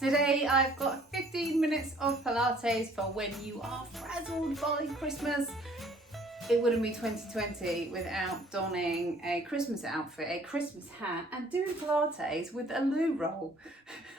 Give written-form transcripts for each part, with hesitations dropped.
Today I've got 15 minutes of Pilates for when you are frazzled by Christmas. It wouldn't be 2020 without donning a Christmas outfit, a Christmas hat, and doing Pilates with a loo roll.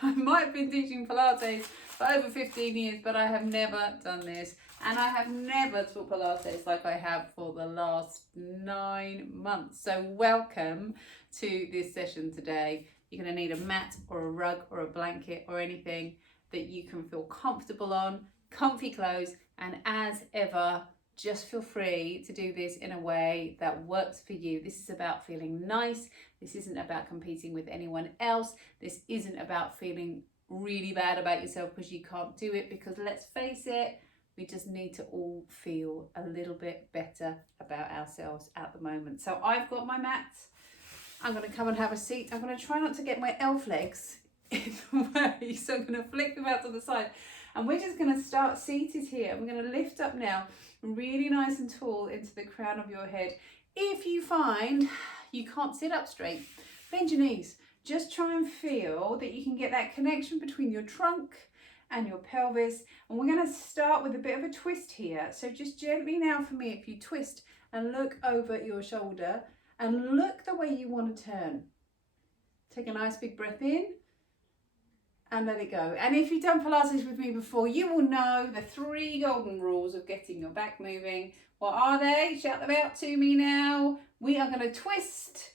I might have been teaching Pilates for over 15 years, but I have never done this. And I have never taught Pilates like I have for the last 9 months. So welcome to this session today. You're going to need a mat or a rug or a blanket or anything that you can feel comfortable on, comfy clothes, and as ever, just feel free to do this in a way that works for you. This is about feeling nice. This isn't about competing with anyone else. This isn't about feeling really bad about yourself because you can't do it, because let's face it, we just need to all feel a little bit better about ourselves at the moment. So I've got my mat. I'm going to come and have a seat. I'm going to try not to get my elf legs in the way. So I'm going to flick them out to the side. And we're just going to start seated here. We're going to lift up now, really nice and tall into the crown of your head. If you find you can't sit up straight, bend your knees. Just try and feel that you can get that connection between your trunk and your pelvis. And we're going to start with a bit of a twist here. So just gently now for me, if you twist and look over your shoulder, and look the way you want to turn. Take a nice big breath in and let it go. And if you've done Pilates with me before, you will know the 3 golden rules of getting your back moving. What are they? Shout them out to me now. We are going to twist,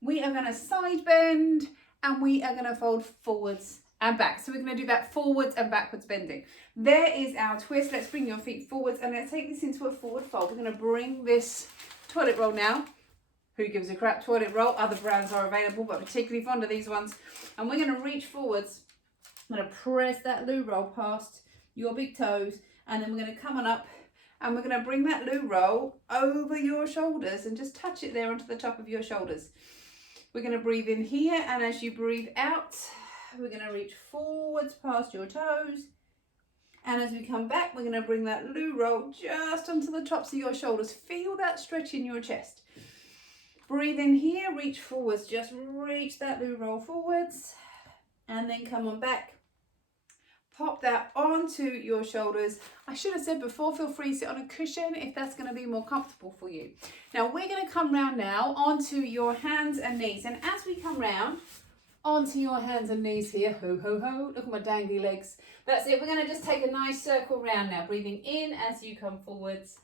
we are going to side bend, and we are going to fold forwards and back. So we're going to do that forwards and backwards bending. There is our twist. Let's bring your feet forwards and let's take this into a forward fold. We're going to bring this toilet roll now. Who gives a crap toilet roll? Other brands are available, but particularly fond of these ones. And we're going to reach forwards. I'm going to press that loo roll past your big toes. And then we're going to come on up and we're going to bring that loo roll over your shoulders and just touch it there onto the top of your shoulders. We're going to breathe in here. And as you breathe out, we're going to reach forwards past your toes. And as we come back, we're going to bring that loo roll just onto the tops of your shoulders. Feel that stretch in your chest. Breathe in here, reach forwards, just reach that loo roll forwards and then come on back. Pop that onto your shoulders. I should have said before, feel free to sit on a cushion if that's going to be more comfortable for you. Now we're going to come round now onto your hands and knees, and as we come round onto your hands and knees here, ho ho ho, look at my dangly legs. That's it, we're going to just take a nice circle round now, breathing in as you come forwards.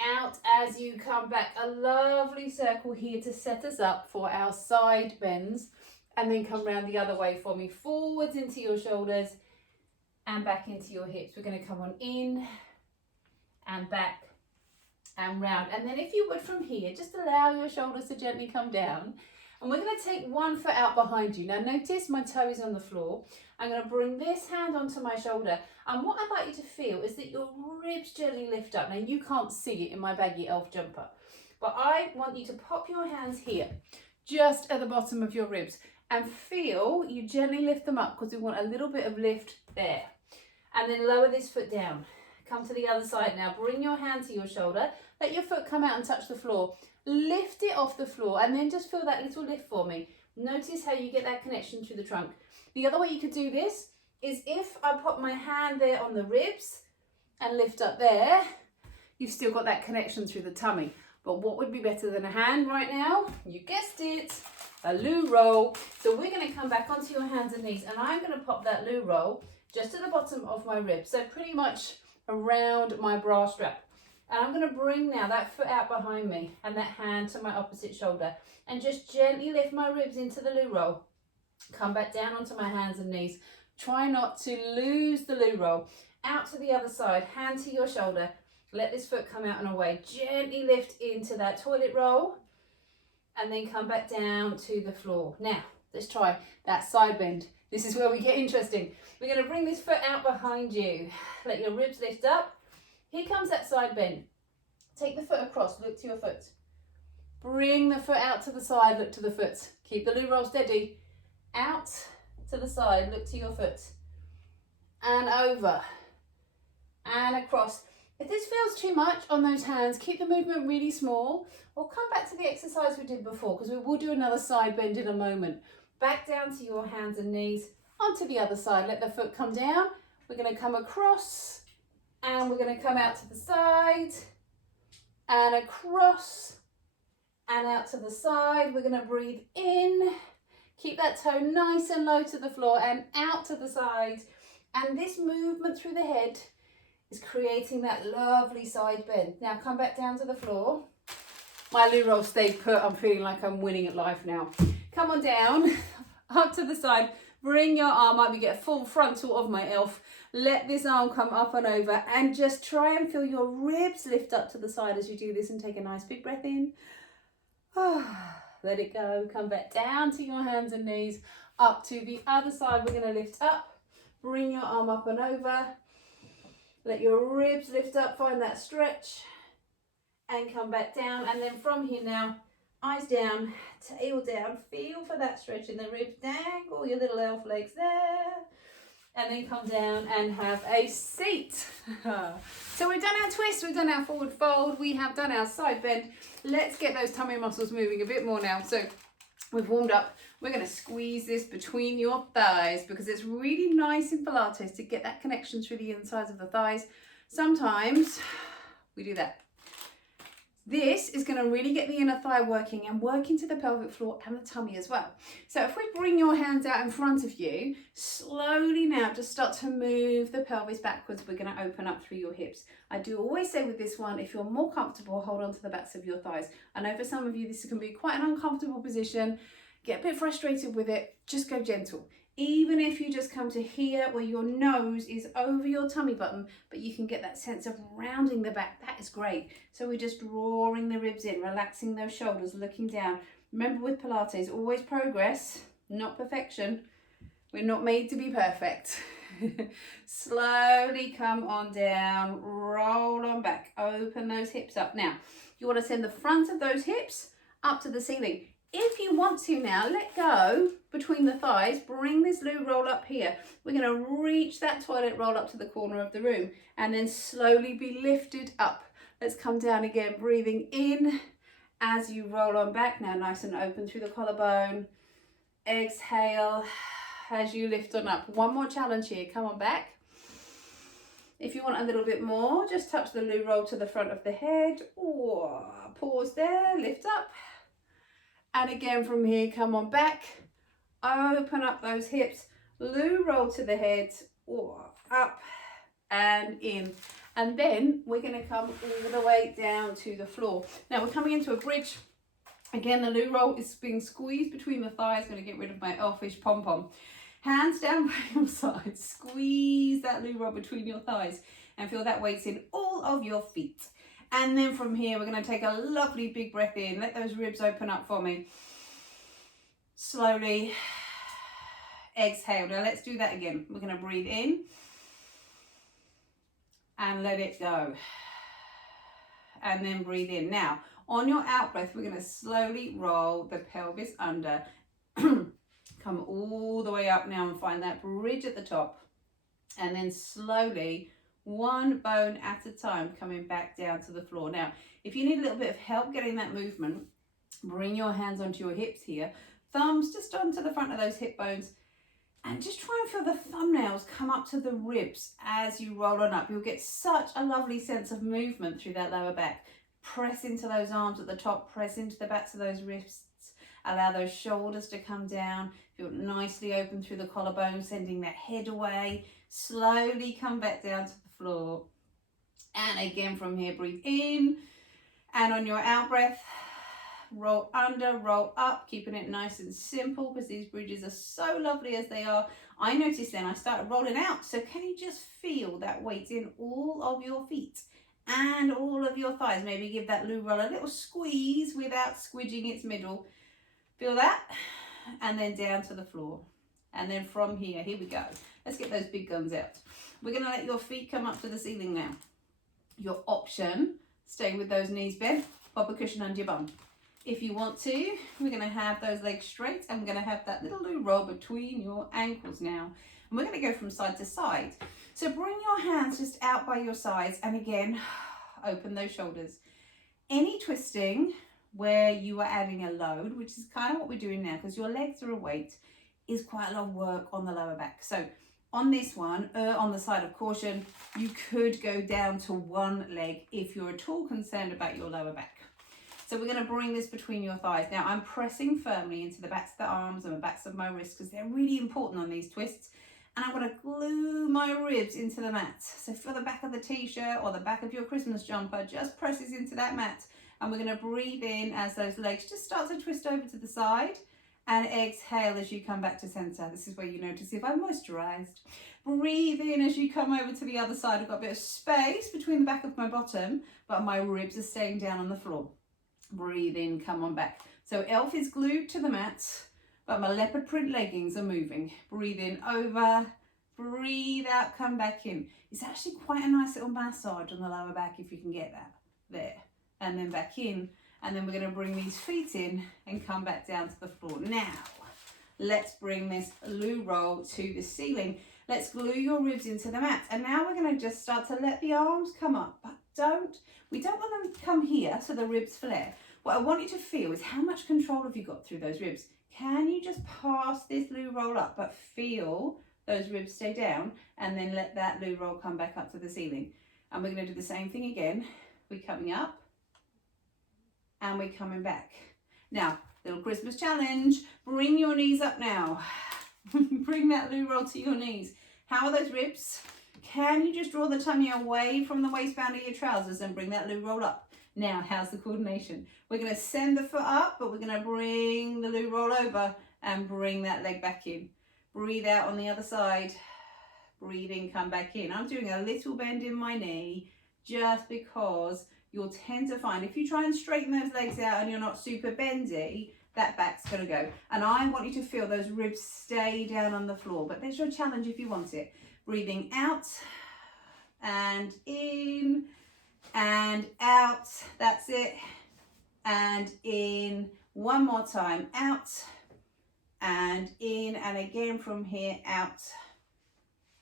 Out as you come back, a lovely circle here to set us up for our side bends, and then come round the other way for me, forwards into your shoulders and back into your hips. We're going to come on in and back and round, and then if you would from here, just allow your shoulders to gently come down, and we're going to take one foot out behind you. Now notice my toe is on the floor. I'm going to bring this hand onto my shoulder, and what I'd like you to feel is that your ribs gently lift up. Now you can't see it in my baggy elf jumper, but I want you to pop your hands here, just at the bottom of your ribs, and feel you gently lift them up because we want a little bit of lift there. And then lower this foot down. Come to the other side now. Bring your hand to your shoulder. Let your foot come out and touch the floor. Lift it off the floor and then just feel that little lift for me. Notice how you get that connection through the trunk. The other way you could do this is if I pop my hand there on the ribs and lift up there, you've still got that connection through the tummy. But what would be better than a hand right now? You guessed it, a loo roll. So we're going to come back onto your hands and knees, and I'm going to pop that loo roll just at the bottom of my ribs. So pretty much around my bra strap. And I'm going to bring now that foot out behind me and that hand to my opposite shoulder and just gently lift my ribs into the loo roll. Come back down onto my hands and knees. Try not to lose the loo roll. Out to the other side, hand to your shoulder. Let this foot come out and away. Gently lift into that toilet roll and then come back down to the floor. Now, let's try that side bend. This is where we get interesting. We're going to bring this foot out behind you. Let your ribs lift up. Here comes that side bend. Take the foot across, look to your foot. Bring the foot out to the side, look to the foot. Keep the loo roll steady. Out to the side, look to your foot. And over. And across. If this feels too much on those hands, keep the movement really small, or come back to the exercise we did before, because we will do another side bend in a moment. Back down to your hands and knees, onto the other side. Let the foot come down. We're going to come across and we're going to come out to the side and across and out to the side. We're going to breathe in. Keep that toe nice and low to the floor and out to the side. And this movement through the head is creating that lovely side bend. Now come back down to the floor. My loo roll stayed put. I'm feeling like I'm winning at life now. Come on down, up to the side. Bring your arm up. You get a full frontal of my elf. Let this arm come up and over and just try and feel your ribs lift up to the side as you do this, and take a nice big breath in. Let it go. Come back down to your hands and knees. Up to the other side. We're going to lift up. Bring your arm up and over. Let your ribs lift up. Find that stretch. And come back down. And then from here now, eyes down, tail down. Feel for that stretch in the ribs. Dangle your little elf legs there. And then come down and have a seat. So we've done our twist, we've done our forward fold, we have done our side bend. Let's get those tummy muscles moving a bit more now. So we've warmed up. We're going to squeeze this between your thighs because it's really nice in Pilates to get that connection through the insides of the thighs. Sometimes we do that. This is going to really get the inner thigh working and work into the pelvic floor and the tummy as well. So if we bring your hands out in front of you, slowly now just start to move the pelvis backwards. We're going to open up through your hips. I do always say with this one, if you're more comfortable, hold on to the backs of your thighs. I know for some of you this can be quite an uncomfortable position. Get a bit frustrated with it, just go gentle. Even if you just come to here where your nose is over your tummy button, but you can get that sense of rounding the back, that is great. So we're just drawing the ribs in, relaxing those shoulders, looking down. Remember with Pilates, always progress, not perfection. We're not made to be perfect. Slowly come on down, roll on back, open those hips up. Now, you want to send the front of those hips up to the ceiling. If you want to now, let go between the thighs, bring this loo roll up here. We're going to reach that toilet roll up to the corner of the room and then slowly be lifted up. Let's come down again, breathing in as you roll on back. Now nice and open through the collarbone. Exhale as you lift on up. One more challenge here, come on back. If you want a little bit more, just touch the loo roll to the front of the head. Or pause there, lift up. And again from here, come on back, open up those hips, loo roll to the head, or up and in. And then we're going to come all the way down to the floor. Now we're coming into a bridge. Again, the loo roll is being squeezed between the thighs. Going to get rid of my elfish pom-pom. Hands down by your sides, squeeze that loo roll between your thighs and feel that weight's in all of your feet. And then from here, we're going to take a lovely big breath in. Let those ribs open up for me. Slowly exhale. Now let's do that again. We're going to breathe in and let it go. And then breathe in. Now, on your out breath, we're going to slowly roll the pelvis under. Come all the way up now and find that bridge at the top. And then slowly, one bone at a time, coming back down to the floor. Now, if you need a little bit of help getting that movement, bring your hands onto your hips here, thumbs just onto the front of those hip bones, and just try and feel the thumbnails come up to the ribs as you roll on up. You'll get such a lovely sense of movement through that lower back. Press into those arms at the top, press into the backs of those wrists, allow those shoulders to come down, feel nicely open through the collarbone, sending that head away. Slowly come back down to the floor. And again from here, breathe in. And on your out breath, roll under, roll up, keeping it nice and simple because these bridges are so lovely as they are. I noticed then I started rolling out. So can you just feel that weight in all of your feet and all of your thighs? Maybe give that loo roll a little squeeze without squidging its middle. Feel that? And then down to the floor. And then from here we go. Let's get those big guns out. We're going to let your feet come up to the ceiling now. Your option, stay with those knees bent, pop a cushion under your bum. If you want to, we're going to have those legs straight and we're going to have that little loo roll between your ankles now. And we're going to go from side to side. So bring your hands just out by your sides and again, open those shoulders. Any twisting where you are adding a load, which is kind of what we're doing now because your legs are a weight. is quite a lot of work on the lower back. So on this one, on the side of caution, you could go down to one leg if you're at all concerned about your lower back. So we're going to bring this between your thighs. Now I'm pressing firmly into the backs of the arms and the backs of my wrists because they're really important on these twists. And I want to glue my ribs into the mat. So for the back of the t-shirt or the back of your Christmas jumper, just presses into that mat. And we're going to breathe in as those legs just start to twist over to the side. And exhale as you come back to center. This is where you notice if I'm moisturized. Breathe in as you come over to the other side. I've got a bit of space between the back of my bottom, but my ribs are staying down on the floor. Breathe in, come on back. So Elf is glued to the mat, but my leopard print leggings are moving. Breathe in, over, breathe out, come back in. It's actually quite a nice little massage on the lower back if you can get that. There, and then back in. And then we're going to bring these feet in and come back down to the floor. Now, let's bring this loo roll to the ceiling. Let's glue your ribs into the mat. And now we're going to just start to let the arms come up, but we don't want them to come here so the ribs flare. What I want you to feel is how much control have you got through those ribs? Can you just pass this loo roll up, but feel those ribs stay down, and then let that loo roll come back up to the ceiling. And we're going to do the same thing again. We're coming up and we're coming back. Now, little Christmas challenge, bring your knees up now. Bring that loo roll to your knees. How are those ribs? Can you just draw the tummy away from the waistband of your trousers and bring that loo roll up? Now, how's the coordination? We're going to send the foot up, but we're going to bring the loo roll over and bring that leg back in. Breathe out on the other side. Breathe in, come back in. I'm doing a little bend in my knee just because you'll tend to find if you try and straighten those legs out and you're not super bendy, that back's going to go. And I want you to feel those ribs stay down on the floor, but there's your challenge if you want it. Breathing out and in and out. That's it. And in. One more time. Out and in. And again from here. Out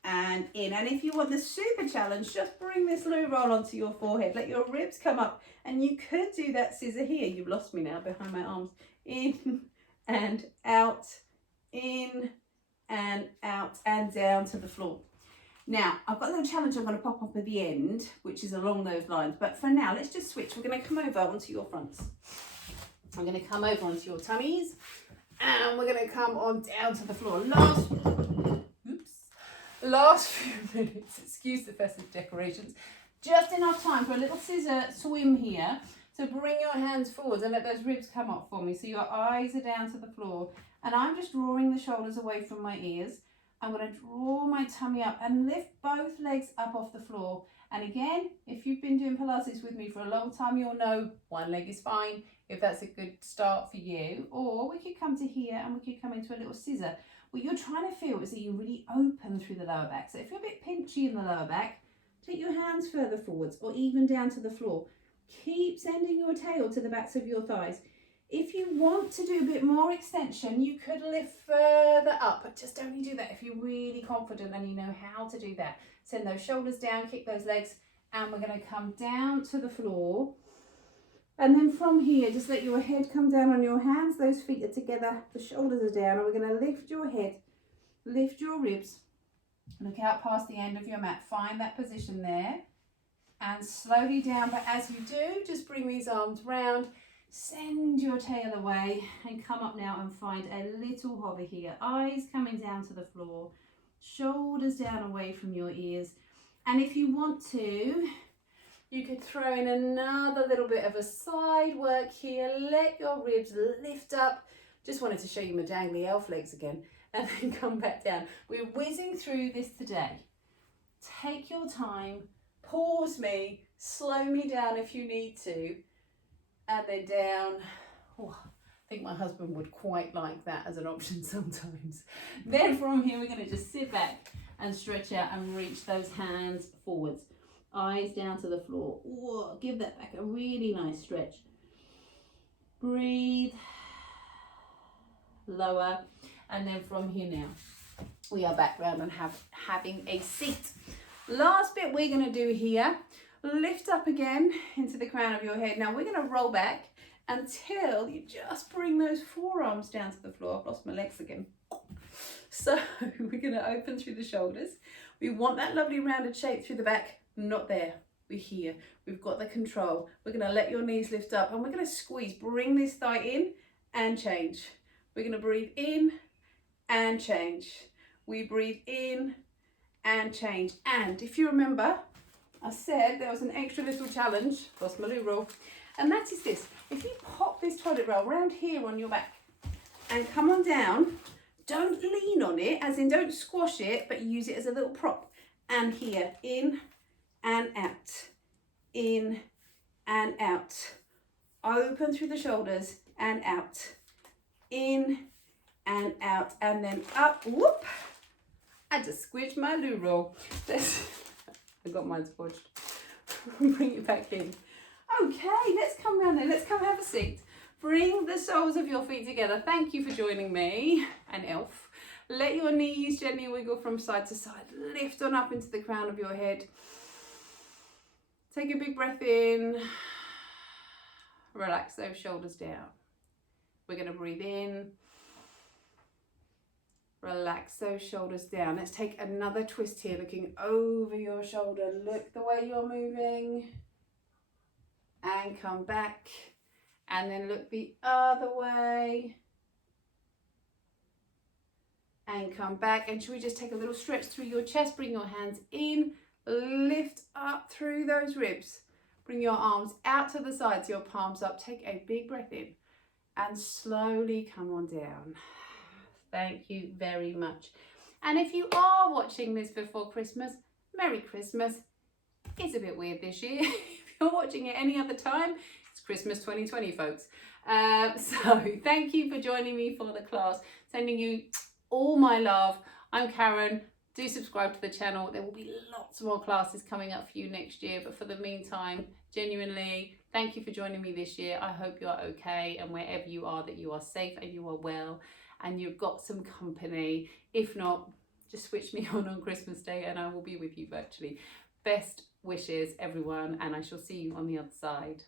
and in. And if you want the super challenge, just bring this loo roll onto your forehead. Let your ribs come up. And you could do that scissor here. You've lost me now behind my arms. In and out. In and out and down to the floor. Now, I've got a little challenge I'm going to pop up at the end, which is along those lines. But for now, let's just switch. We're going to come over onto your fronts. I'm going to come over onto your tummies. And we're going to come on down to the floor. Last few minutes, excuse the festive decorations. Just enough time for a little scissor swim here. So bring your hands forwards and let those ribs come up for me. So your eyes are down to the floor. And I'm just drawing the shoulders away from my ears. I'm going to draw my tummy up and lift both legs up off the floor. And again, if you've been doing Pilates with me for a long time, you'll know one leg is fine if that's a good start for you. Or we could come to here and we could come into a little scissor. What you're trying to feel is that you're really open through the lower back. So if you're a bit pinchy in the lower back, take your hands further forwards or even down to the floor. Keep sending your tail to the backs of your thighs. If you want to do a bit more extension, you could lift further up, but just only do that if you're really confident and you know how to do that. Send those shoulders down, kick those legs, and we're going to come down to the floor. And then from here, just let your head come down on your hands. Those feet are together, the shoulders are down, and we're going to lift your head, lift your ribs, look out past the end of your mat. Find that position there, and slowly down. But as you do, just bring these arms round. Send your tail away and come up now and find a little hover here. Eyes coming down to the floor, shoulders down away from your ears. And if you want to, you could throw in another little bit of a side work here. Let your ribs lift up. Just wanted to show you my dangly elf legs again and then come back down. We're whizzing through this today. Take your time, pause me, slow me down if you need to. And then down. Oh, I think my husband would quite like that as an option sometimes. Then from here, we're going to just sit back and stretch out and reach those hands forwards. Eyes down to the floor. Whoa, give that back a really nice stretch. Breathe. Lower. And then from here now, we are back round and having a seat. Last bit we're going to do here. Lift up again into the crown of your head. Now we're going to roll back until you just bring those forearms down to the floor. I've lost my legs again. So we're going to open through the shoulders. We want that lovely rounded shape through the back, not there. We're here. We've got the control. We're going to let your knees lift up and we're going to squeeze. Bring this thigh in and change. We're going to breathe in and change. We breathe in and change. And if you remember, I said there was an extra little challenge, lost my loo roll, and that is this. If you pop this toilet roll round here on your back and come on down, don't lean on it, as in don't squash it, but use it as a little prop. And here, in and out, in and out. Open through the shoulders and out, in and out, and then up, whoop. I just squished my loo roll. I got mine squashed. Bring it back in. Okay, let's come round there. Let's come have a seat. Bring the soles of your feet together. Thank you for joining me, an elf. Let your knees gently wiggle from side to side. Lift on up into the crown of your head. Take a big breath in. Relax those shoulders down. We're going to breathe in. Relax those shoulders down. Let's take another twist here, looking over your shoulder. Look the way you're moving. And come back. And then look the other way. And come back. And should we just take a little stretch through your chest? Bring your hands in. Lift up through those ribs. Bring your arms out to the sides, your palms up. Take a big breath in. And slowly come on down. Thank you very much. And if you are watching this before Christmas, Merry Christmas. It's a bit weird this year. If you're watching it any other time, it's Christmas 2020, folks. So thank you for joining me for the class. Sending you all my love. I'm Karen. Do subscribe to the channel. There will be lots more classes coming up for you next year. But for the meantime, genuinely, thank you for joining me this year. I hope you are okay, and wherever you are, that you are safe and you are well and you've got some company. If not, just switch me on Christmas Day and I will be with you virtually. Best wishes, everyone, and I shall see you on the other side.